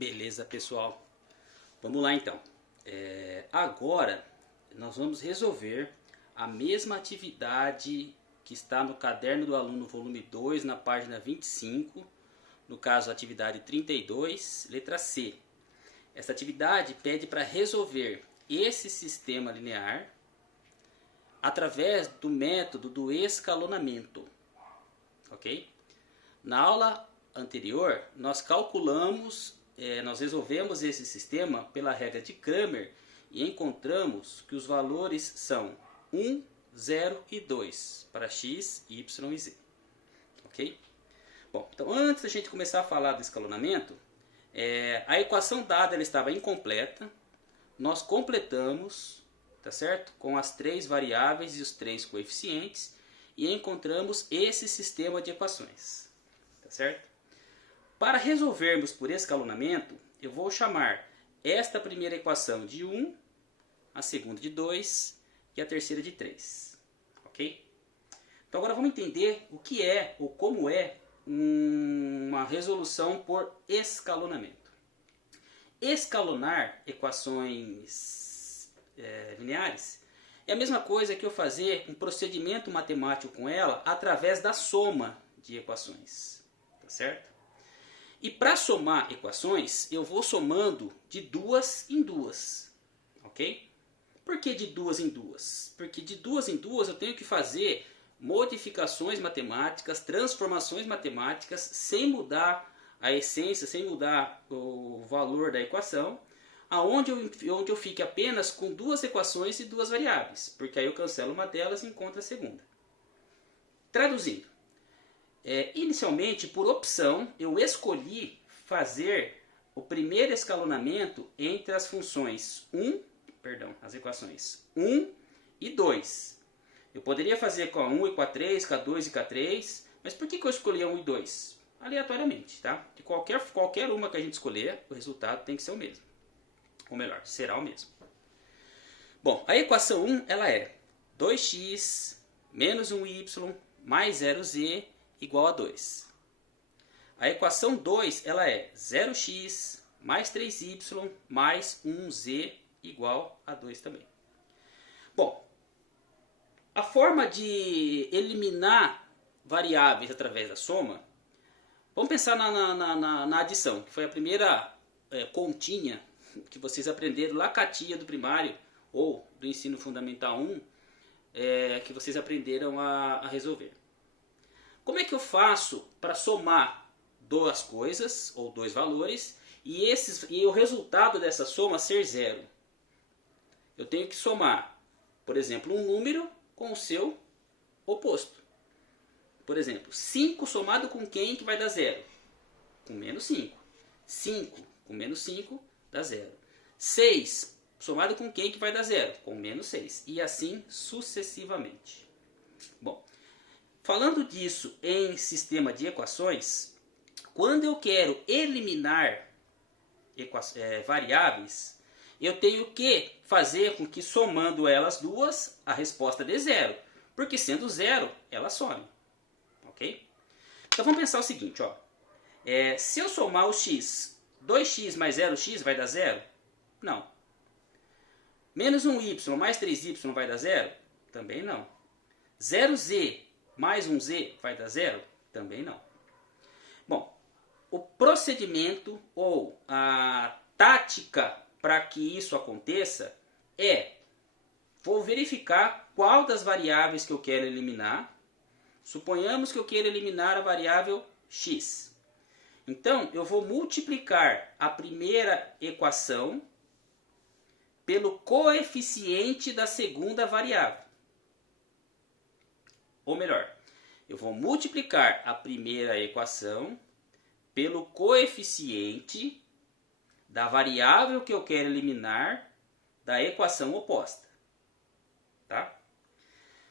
Beleza, pessoal? Vamos lá então. Agora nós vamos resolver a mesma atividade que está no caderno do aluno, volume 2, na página 25, no caso, atividade 32, letra C. Essa atividade pede para resolver esse sistema linear através do método do escalonamento, ok? Na aula anterior, nós resolvemos esse sistema pela regra de Cramer e encontramos que os valores são 1, 0 e 2 para x, y e z. Ok? Bom, então antes da gente começar a falar do escalonamento, a equação dada ela estava incompleta, nós completamos, tá certo? Com as três variáveis e os três coeficientes e encontramos esse sistema de equações, tá certo? Para resolvermos por escalonamento, eu vou chamar esta primeira equação de 1, a segunda de 2 e a terceira de 3. Ok? Então agora vamos entender o que é ou como é uma resolução por escalonamento. Escalonar equações lineares é a mesma coisa que eu fazer um procedimento matemático com ela através da soma de equações. Tá certo? E para somar equações, eu vou somando de duas em duas. Ok? Por que de duas em duas? Porque de duas em duas eu tenho que fazer modificações matemáticas, transformações matemáticas, sem mudar a essência, sem mudar o valor da equação, onde eu fique apenas com duas equações e duas variáveis, porque aí eu cancelo uma delas e encontro a segunda. Traduzindo, inicialmente, por opção, eu escolhi fazer o primeiro escalonamento entre as funções as equações 1 e 2. Eu poderia fazer com a 1 e com a 3, com a 2 e com a 3, mas por que eu escolhi a 1 e 2? Aleatoriamente, tá? De qualquer uma que a gente escolher, o resultado tem que ser o mesmo. Ou melhor, será o mesmo. Bom, a equação 1 ela é 2x menos 1y mais 0z igual a 2. A equação 2 ela é 0x mais 3y mais 1z igual a 2 também. Bom, a forma de eliminar variáveis através da soma, vamos pensar na adição, que foi a primeira continha que vocês aprenderam lá com a tia do primário ou do ensino fundamental 1, que vocês aprenderam a resolver. Como é que eu faço para somar duas coisas ou dois valores e o resultado dessa soma ser zero? Eu tenho que somar, por exemplo, um número com o seu oposto. Por exemplo, 5 somado com quem que vai dar zero? Com menos 5. 5 com menos 5 dá zero. 6 somado com quem que vai dar zero? Com menos 6. E assim sucessivamente. Bom, falando disso em sistema de equações, quando eu quero eliminar variáveis, eu tenho que fazer com que somando elas duas, a resposta dê zero. Porque sendo zero, ela some. Ok? Então vamos pensar o seguinte, ó. Se eu somar o x, 2x mais 0x vai dar zero? Não. Menos 1y mais 3y vai dar zero? Também não. 0z mais 1z vai dar zero? Também não. Bom, o procedimento ou a tática para que isso aconteça vou verificar qual das variáveis que eu quero eliminar. Suponhamos que eu queira eliminar a variável x. Então, eu vou multiplicar a primeira equação pelo coeficiente da segunda variável. Ou melhor, eu vou multiplicar a primeira equação pelo coeficiente da variável que eu quero eliminar da equação oposta. Tá?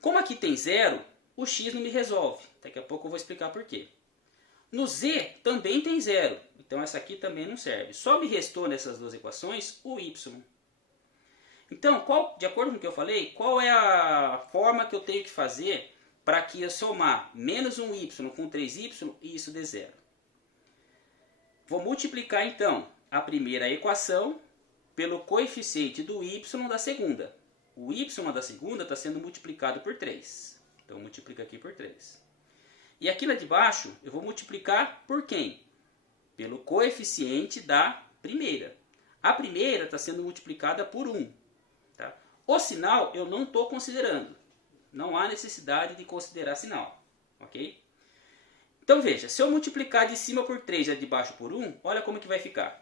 Como aqui tem zero, o x não me resolve. Daqui a pouco eu vou explicar por quê. No z também tem zero, então essa aqui também não serve. Só me restou nessas duas equações o y. Então, de acordo com o que eu falei, qual é a forma que eu tenho que fazer para que eu somar menos 1y com 3y e isso dê zero? Vou multiplicar então a primeira equação pelo coeficiente do y da segunda. O y da segunda está sendo multiplicado por 3. Então, multiplica aqui por 3. E aqui lá de baixo, eu vou multiplicar por quem? Pelo coeficiente da primeira. A primeira está sendo multiplicada por 1. Tá? O sinal eu não estou considerando. Não há necessidade de considerar sinal. Ok? Então veja, se eu multiplicar de cima por 3 e de baixo por 1, olha como que vai ficar.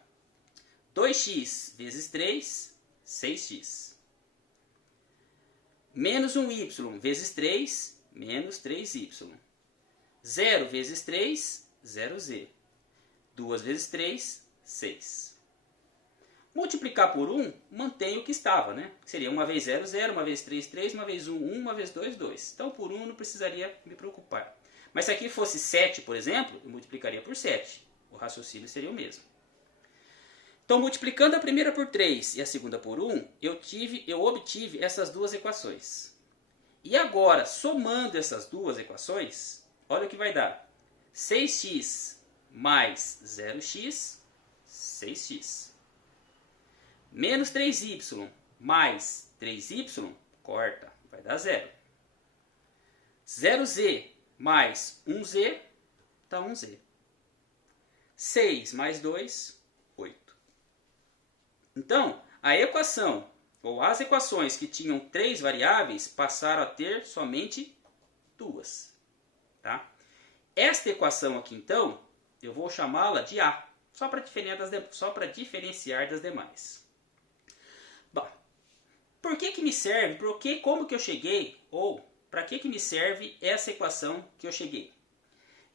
2x vezes 3, 6x. Menos 1y vezes 3, menos 3y. 0 vezes 3, 0z. 2 vezes 3, 6. Multiplicar por 1, mantém o que estava, né? Seria 1 vez 0, 0, 1 vez 3, 3, 1 vez 1, 1, 1 vez 2, 2. Então por 1 não precisaria me preocupar. Mas se aqui fosse 7, por exemplo, eu multiplicaria por 7. O raciocínio seria o mesmo. Então, multiplicando a primeira por 3 e a segunda por 1, eu obtive essas duas equações. E agora, somando essas duas equações, olha o que vai dar. 6x mais 0x, 6x. Menos 3y mais 3y, corta, vai dar 0. 0z mais 1z, dá 1z. 6 mais 2, 8. Então, a equação, ou as equações que tinham 3 variáveis, passaram a ter somente 2. Tá? Esta equação aqui, então, eu vou chamá-la de A, só para diferenciar das demais. Bom, por que me serve, como que eu cheguei, ou para que me serve essa equação que eu cheguei?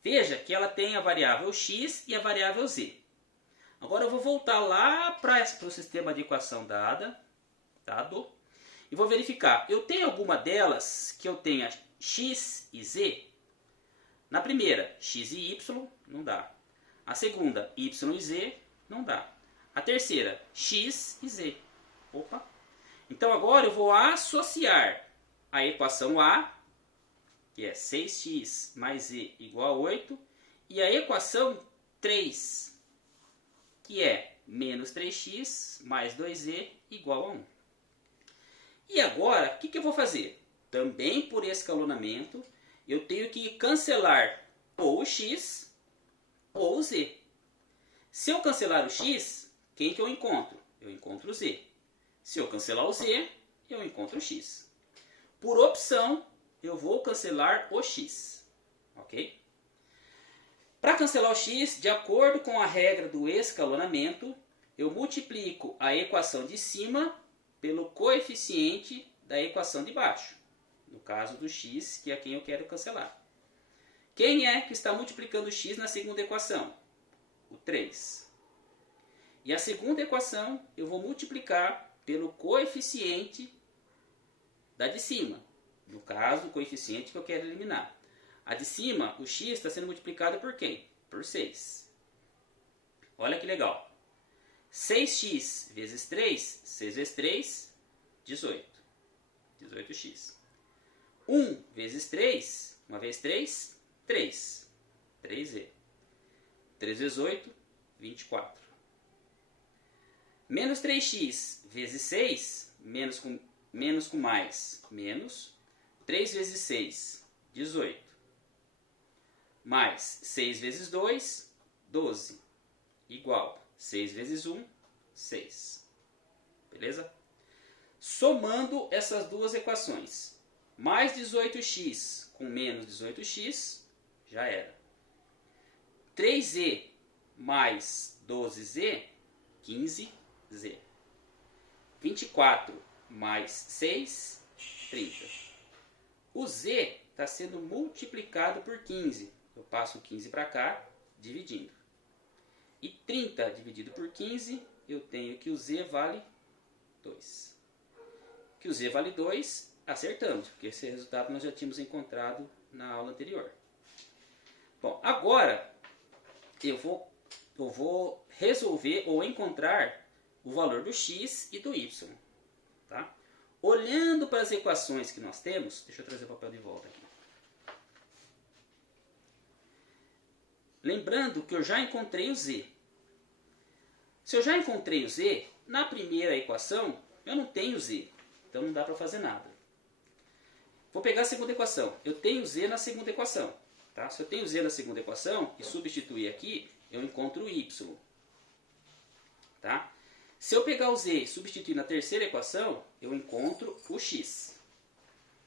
Veja que ela tem a variável x e a variável z. Agora eu vou voltar lá para o sistema de equação dado, e vou verificar. Eu tenho alguma delas que eu tenha x e z? Na primeira, x e y, não dá. A segunda, y e z, não dá. A terceira, x e z. Opa! Então agora eu vou associar a equação A, que é 6x mais z igual a 8, e a equação 3, que é menos 3x mais 2z igual a 1. E agora, o que eu vou fazer? Também por escalonamento, eu tenho que cancelar ou o x ou o z. Se eu cancelar o x, quem que eu encontro? Eu encontro o z. Se eu cancelar o z, eu encontro o x. Por opção, eu vou cancelar o x. Ok? Para cancelar o x, de acordo com a regra do escalonamento, eu multiplico a equação de cima pelo coeficiente da equação de baixo. No caso do x, que é quem eu quero cancelar. Quem é que está multiplicando o x na segunda equação? O 3. E a segunda equação eu vou multiplicar pelo coeficiente da de cima. No caso, o coeficiente que eu quero eliminar. A de cima, o x está sendo multiplicado por quem? Por 6. Olha que legal. 6x vezes 3, 6 vezes 3, 18. 18x. 1 vezes 3, 1 vezes 3, 3. 3z. 3 vezes 8, 24. Menos 3x vezes 6, menos com mais, menos. 3 vezes 6, 18. Mais 6 vezes 2, 12. Igual 6 vezes 1, 6. Beleza? Somando essas duas equações, mais 18x com menos 18x, já era. 3z mais 12z, 15z. 24 mais 6, 30. O z está sendo multiplicado por 15. Eu passo o 15 para cá, dividindo. E 30 dividido por 15, eu tenho que o z vale 2. Que o z vale 2, acertamos, porque esse resultado nós já tínhamos encontrado na aula anterior. Bom, agora eu vou resolver ou encontrar o valor do x e do y. Tá? Olhando para as equações que nós temos, deixa eu trazer o papel de volta aqui. Lembrando que eu já encontrei o z. Se eu já encontrei o z, na primeira equação eu não tenho z, então não dá para fazer nada. Vou pegar a segunda equação. Eu tenho z na segunda equação. Tá? Se eu tenho z na segunda equação e substituir aqui, eu encontro o y. Tá? Se eu pegar o z e substituir na terceira equação, eu encontro o x.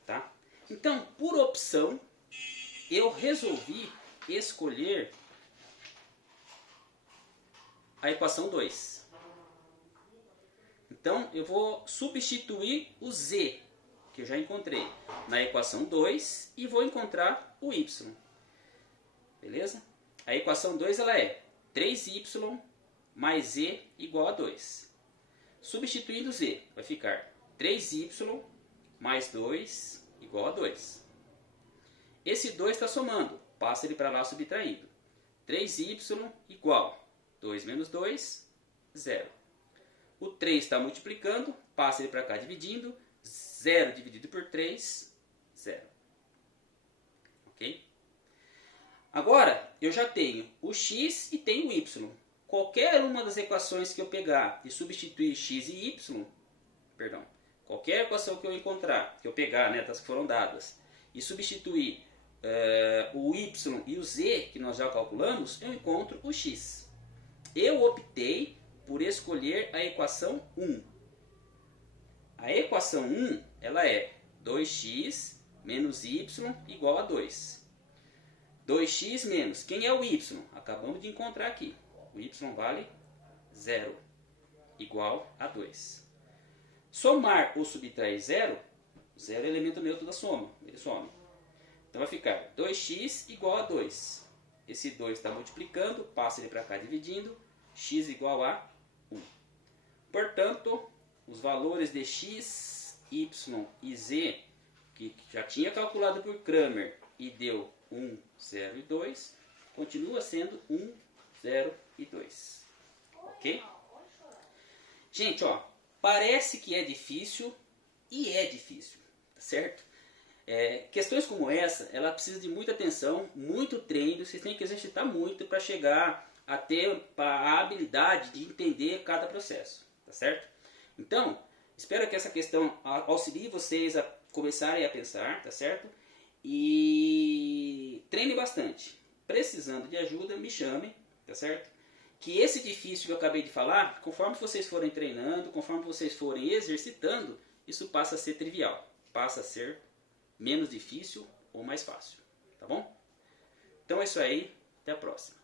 Tá? Então, por opção, eu resolvi escolher a equação 2. Então, eu vou substituir o z, que eu já encontrei, na equação 2 e vou encontrar o y. Beleza? A equação 2 ela é 3y mais z igual a 2. Substituindo z, vai ficar 3y mais 2 igual a 2. Esse 2 está somando, passa ele para lá subtraindo. 3y igual 2 menos 2, 0. O 3 está multiplicando, passa ele para cá dividindo. 0 dividido por 3, 0. Ok? Agora, eu já tenho o x e tenho o y. Qualquer uma das equações que eu pegar e substituir x e y, perdão, qualquer equação que eu encontrar, que eu pegar, né, das que foram dadas, e substituir o y e o z, que nós já calculamos, eu encontro o x. Eu optei por escolher a equação 1. A equação 1 ela é 2x menos y igual a 2. 2x menos, quem é o y? Acabamos de encontrar aqui. O y vale 0, igual a 2. Somar ou subtrair 0, 0 é elemento neutro da soma, ele some. Então vai ficar 2x igual a 2. Esse 2 está multiplicando, passa ele para cá dividindo, x igual a 1. Portanto, os valores de x, y e z, que já tinha calculado por Cramer e deu 1, 0 e 2, continua sendo 1, 0 e 2. Ok? Gente, ó, parece que é difícil e é difícil, certo? Questões como essa, ela precisa de muita atenção, muito treino, vocês têm que exercitar muito para chegar a ter a habilidade de entender cada processo, tá certo? Então, espero que essa questão auxilie vocês a começarem a pensar, tá certo? E treine bastante. Precisando de ajuda, me chamem, tá certo? Que esse difícil que eu acabei de falar, conforme vocês forem treinando, conforme vocês forem exercitando, isso passa a ser trivial, passa a ser menos difícil ou mais fácil, tá bom? Então é isso aí, até a próxima.